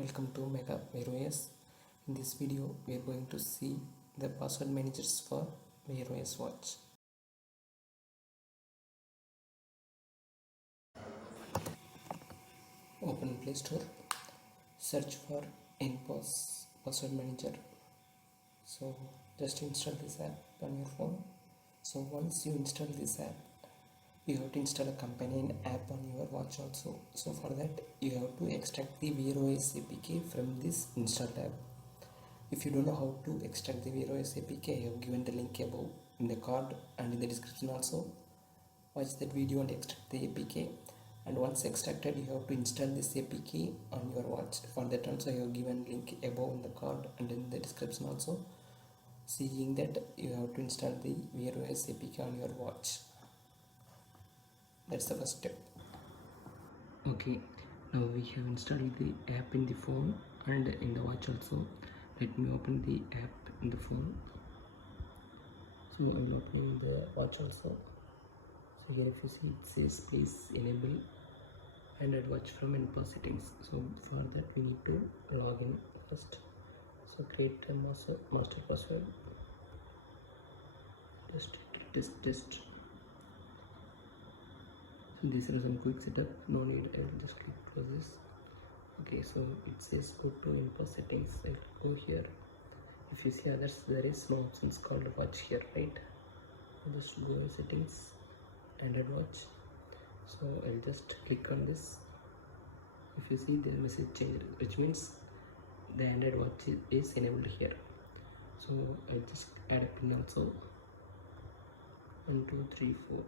Welcome to Mega Wear OS. In this video, we are going to see the password managers for Wear OS Watch. Open Play Store, search for NPAS Password Manager. So just install this app on your phone. So once you install this app, you have to install a companion app on your watch also. So for that, you have to extract the Wear OS APK from this installed app. If you don't know how to extract the Wear OS APK, I have given the link above in the card and in the description also. Watch that video and extract the APK. And once extracted, you have to install this APK on your watch. For that also, I have given link above in the card and in the description also. Seeing that, you have to install the Wear OS APK on your watch. That's the first step. Okay, now we have installed the app in the phone and in the watch also. Let me open the app in the phone. So I'm opening the watch also. So here if you see, it says please enable Android watch from NPAS settings. So for that we need to log in first. So create a master password. Test. So these are some quick setup, no need, I will just click close this. Okay, so it says go to NPAS settings. I'll go here. If you see others, there is no options called watch here, right? Just go in settings, Android watch. So I'll just click on this. If you see, the message changed, which means the Android watch is enabled here. So I'll just add a pin also. 1 2 3 4.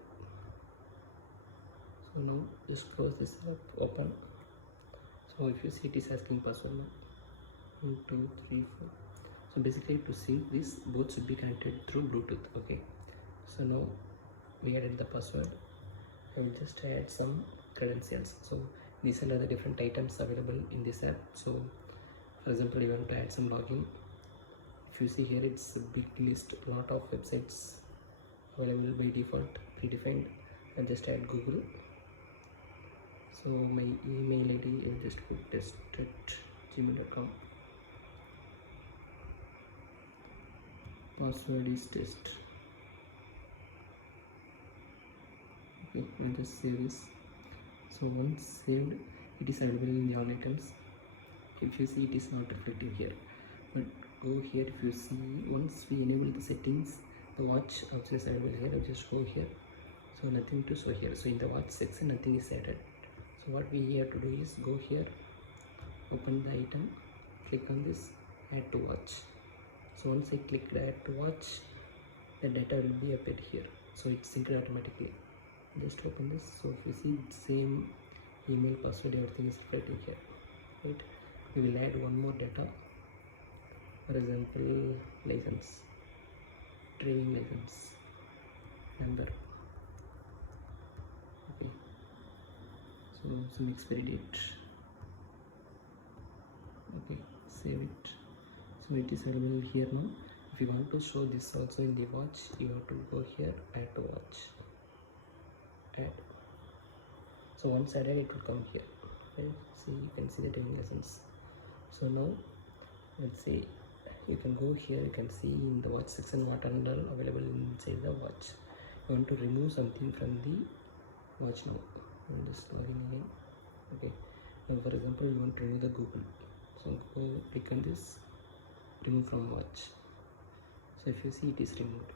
So now just close this up, open. So if you see, it is asking password now. 1 2 3 4. So basically, to sync this, both should be connected through Bluetooth. Okay, so now we added the password. I will just add some credentials. So these are the different items available in this app. So for example, you want to add some login. If you see here, it's a big list, a lot of websites available by default, predefined. And just add Google. So my email ID, I will just put test@gmail.com. Password is test. Okay, I'll just save this. So once saved, it is available in the all items. If you see, it is not reflecting here, but go here. If you see, once we enable the settings, the watch option is available here. I'll just go here. So nothing to show here. So in the watch section, nothing is added. So what we have to do is go here, open the item, click on this, add to watch. So once I click add to watch, the data will be appeared here. So it's synced automatically. Just open this. So if you see, same email, password, everything is reflecting here, right? We will add one more data. For example, license, driving license number. Okay, so some expiry date. Okay, save it. So it is available here now. If you want to show this also in the watch, you have to go here, add to watch, add. So once added, it will come here, right? See, you can see the driving license. So now let's see, you can go here, you can see in the watch section what are available inside the watch. You want to remove something from the watch now. I'm just logging again. Okay, now for example, you want to remove the Google. So go click on this, remove from watch. So if you see, it is removed.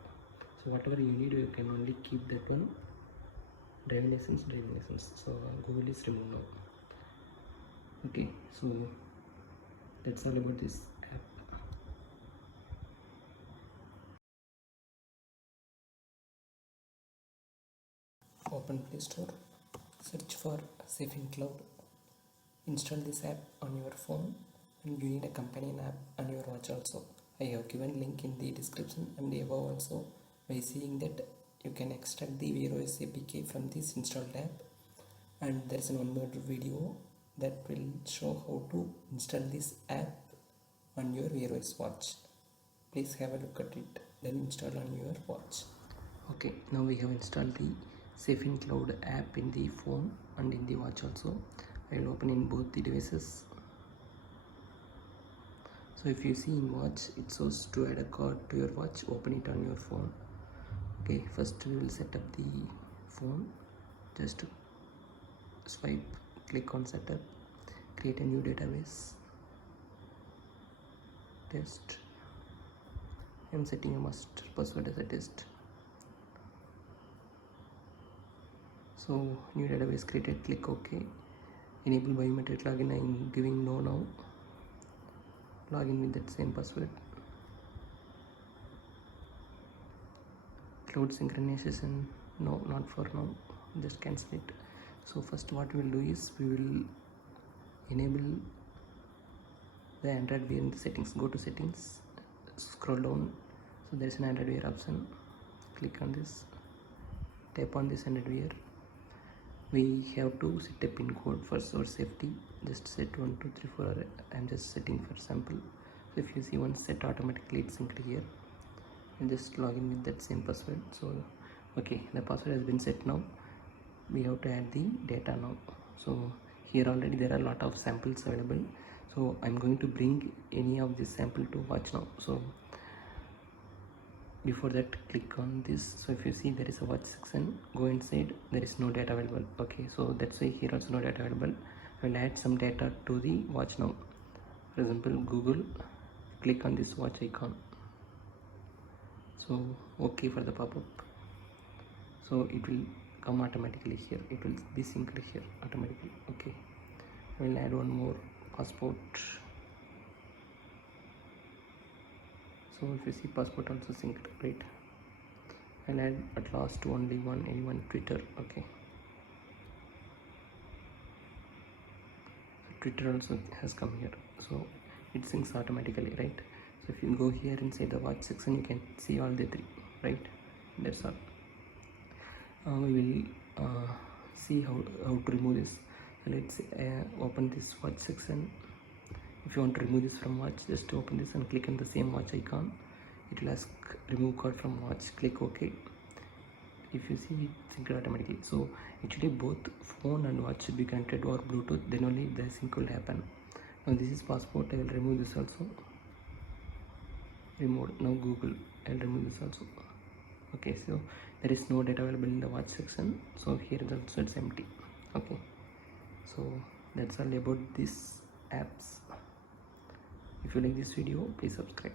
So whatever you need, you can only keep that one. Driving license. So Google is removed now. Okay, so that's all about this app. Open Play Store, search for Safe Cloud, install this app on your phone, and you need a companion app on your watch also. I have given link in the description and above also. By seeing that, you can extract the Wear OS APK from this installed app, and there is one more video that will show how to install this app on your Wear OS watch. Please have a look at it, then install on your watch. Okay, now we have installed the Safe Cloud app in the phone and in the watch also. I will open in both the devices. So if you see in watch, it shows to add a card to your watch, open it on your phone. Okay, first we will set up the phone. Just swipe, click on setup, create a new database, test. I'm setting a master password as a test. So new database created, click OK. Enable biometric login, I'm giving no now. Login with that same password. Cloud synchronization, no, not for now, just cancel it. So first what we will do is we will enable the Android Wear in the settings. Go to settings, scroll down, so there is an Android Wear option, click on this, tap on this Android Wear. We have to set a pin code for source safety. Just set 1 2 3 4. I'm just setting for sample. So if you see once set, automatically it's synced here, and just log in with that same password. So okay, the password has been set. Now we have to add the data now. So here already there are a lot of samples available, so I'm going to bring any of this sample to watch now. So before that, click on this. So if you see there is a watch section, go inside, there is no data available. Okay, so that's why here also no data available. I will add some data to the watch now. For example, Google, click on this watch icon. So okay for the pop-up, so it will come automatically here, it will be synced here automatically. Okay, I will add one more passport. So if you see passport also synced, right? I'll add at last only anyone Twitter. Okay, so Twitter also has come here, so it syncs automatically, right? So if you go here inside the watch section, you can see all the three, right? That's all. We will see how to remove this. Let's open this watch section. If you want to remove this from watch, just open this and click on the same watch icon. It will ask remove card from watch, click OK. If you see, it sync automatically. So actually both phone and watch should be connected or Bluetooth, then only the sync will happen. Now this is passport, I will remove this also. Removed. Now Google, I will remove this also. Okay, so there is no data available in the watch section, so here also it's empty. Okay, so that's all about these apps. If you like this video, please subscribe.